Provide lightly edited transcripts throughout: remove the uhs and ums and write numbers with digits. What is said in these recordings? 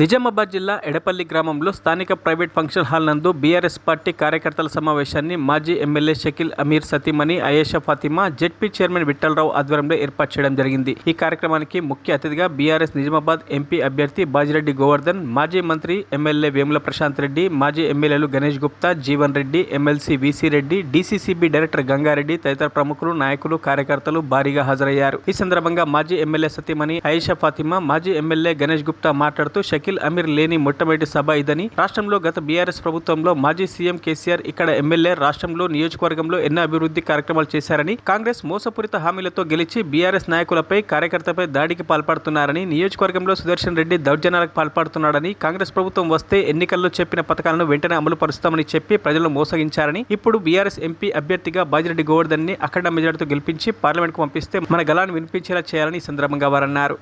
నిజామాబాద్ జిల్లా ఎడపల్లి గ్రామంలో స్థానిక ప్రైవేట్ ఫంక్షన్ హాల్ నందు బీఆర్ఎస్ పార్టీ కార్యకర్తల సమావేశాన్ని మాజీ ఎమ్మెల్యే షకీల్ అమీర్ సతీమణి అయేషా ఫాతిమా, జెడ్పీ చైర్మన్ విఠలరావు ఆధ్వర్యంలో ఏర్పాటు చేయడం జరిగింది. ఈ కార్యక్రమానికి ముఖ్య అతిథిగా బీఆర్ఎస్ నిజామాబాద్ ఎంపీ అభ్యర్థి బాజిరెడ్డి గోవర్ధన్, మాజీ మంత్రి ఎమ్మెల్యే వేముల ప్రశాంత్ రెడ్డి, మాజీ ఎమ్మెల్యేలు Ganesh Gupta, Jeevan Reddy, MLC VC Reddy, DCCB director Gangareddy తదితర ప్రముఖులు, నాయకులు, కార్యకర్తలు భారీగా హాజరయ్యారు. ఈ సందర్భంగా మాజీ ఎమ్మెల్యే సతీమణి అయేషా ఫాతిమా, మాజీ ఎమ్మెల్యే గణేష్ గుప్తా మాట్లాడుతూ షకీల్ అమీర్ లేని మొట్టమొదటి సభ ఇదని, రాష్ట్రంలో గత బీఆర్ఎస్ ప్రభుత్వంలో మాజీ సీఎం కేసీఆర్ ఇక్కడ ఎమ్మెల్యే, రాష్ట్రంలో నియోజకవర్గంలో ఎన్నో అభివృద్ధి కార్యక్రమాలు చేశారని, కాంగ్రెస్ మోసపూరిత హామీలతో గెలిచి బీఆర్ఎస్ నాయకులపై, కార్యకర్తలపై దాడికి పాల్పడుతున్నారని, నియోజకవర్గంలో సుదర్శన్ రెడ్డి దౌర్జన్యాలకు పాల్పడుతున్నాడని, కాంగ్రెస్ ప్రభుత్వం వస్తే ఎన్నికల్లో చెప్పిన పథకాలను వెంటనే అమలు పరుస్తామని చెప్పి ప్రజలను మోసగించారని, ఇప్పుడు బీఆర్ఎస్ ఎంపీ అభ్యర్థిగా బాజిరెడ్డి గోవర్ధన్ ని అఖండ మెజార్టీతో గెలిపించి పార్లమెంట్ కు పంపిస్తే మన గళాన్ని వినిపించేలా చేయాలని ఈ సందర్భంగా వారన్నారు.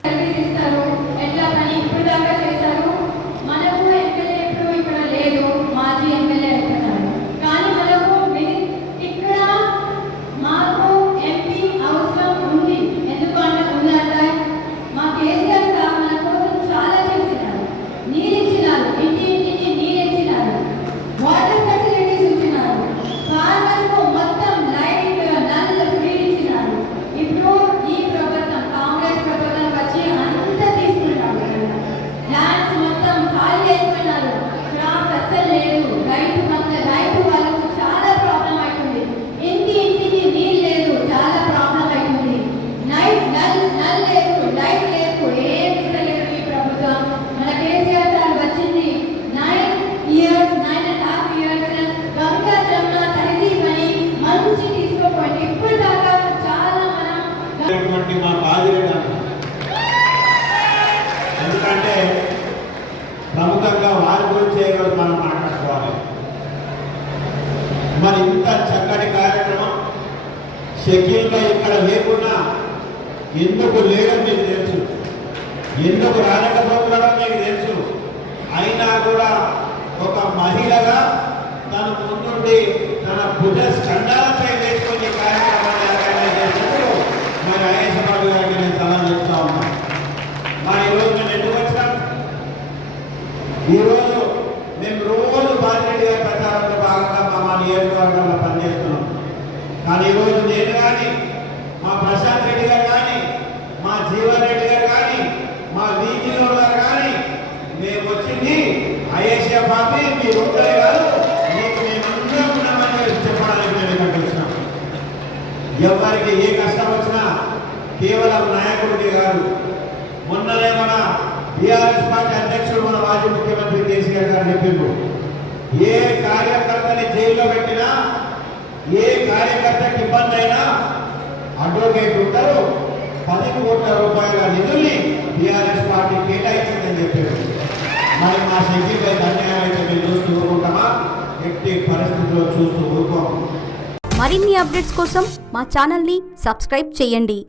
మా బాధ్యత ఎందుకంటే ప్రముఖంగా వారి గురించి మనం మాట్లాడుకోవాలి. మరి ఇంత చక్కటి కార్యక్రమం షకీల్గా ఇక్కడ లేకున్నా ఎందుకు లేదని మీకు తెలుసు, ఎందుకు రాలేకపోతున్నాడో మీకు తెలుసు. అయినా కూడా ఒక మహిళగా తన ముందుండి తన భుజ స్కండాలపై వేసుకొని కార్యక్రమాన్ని చేసినప్పుడు మరి అయేషా బాబు గారికి నేను సలహా చెప్తా ఉన్నా. ఈరోజు మేము ఎందుకు వచ్చాం? ఈరోజు మేము రోజు బాజిరెడ్డి గారి ప్రచారంలో భాగంగా మా నియోజకవర్గంలో పనిచేస్తున్నాం. కానీ ఈరోజు నేను కానీ, మా ప్రశాంత్ రెడ్డి గారు కానీ, మా జీవన్ రెడ్డి గారు కానీ, మా వీజీలో గారు కానీ మేము వచ్చింది అయేషా బాబు మీరు ఉంటాయి కాదు, మీకు మేమందరం ఉన్నామని చెప్పడానికి మేము ఇక్కడికి వచ్చినాం. ఎవరికి ఏ కష్టం వచ్చినా కేవలం నాయకుడికి కాదు. మొన్ననే మన బీఆర్ఎస్ పార్టీ అధ్యక్షుడు మన మాజీ ముఖ్యమంత్రి కేసీఆర్ గారు చెప్పిండు, ఏ కార్యకర్తని జైల్లో పెట్టినా, ఏ కార్యకర్తకి ఇబ్బంది అయినా అడ్వకేట్ ఉంటారు, 10 కోట్ల రూపాయల నిధుల్ని బీఆర్ఎస్ పార్టీ కేటాయించిందని చెప్పారు. మరి మా షకీల్పై అన్యాయం అయితే మేము చూస్తూ ఊరుకుంటామా? ఎట్టి పరిస్థితుల్లో చూస్తూ ఊరుకోము. మరిన్ని అప్డేట్స్ కోసం మా ఛానల్ని సబ్స్క్రైబ్ చేయండి.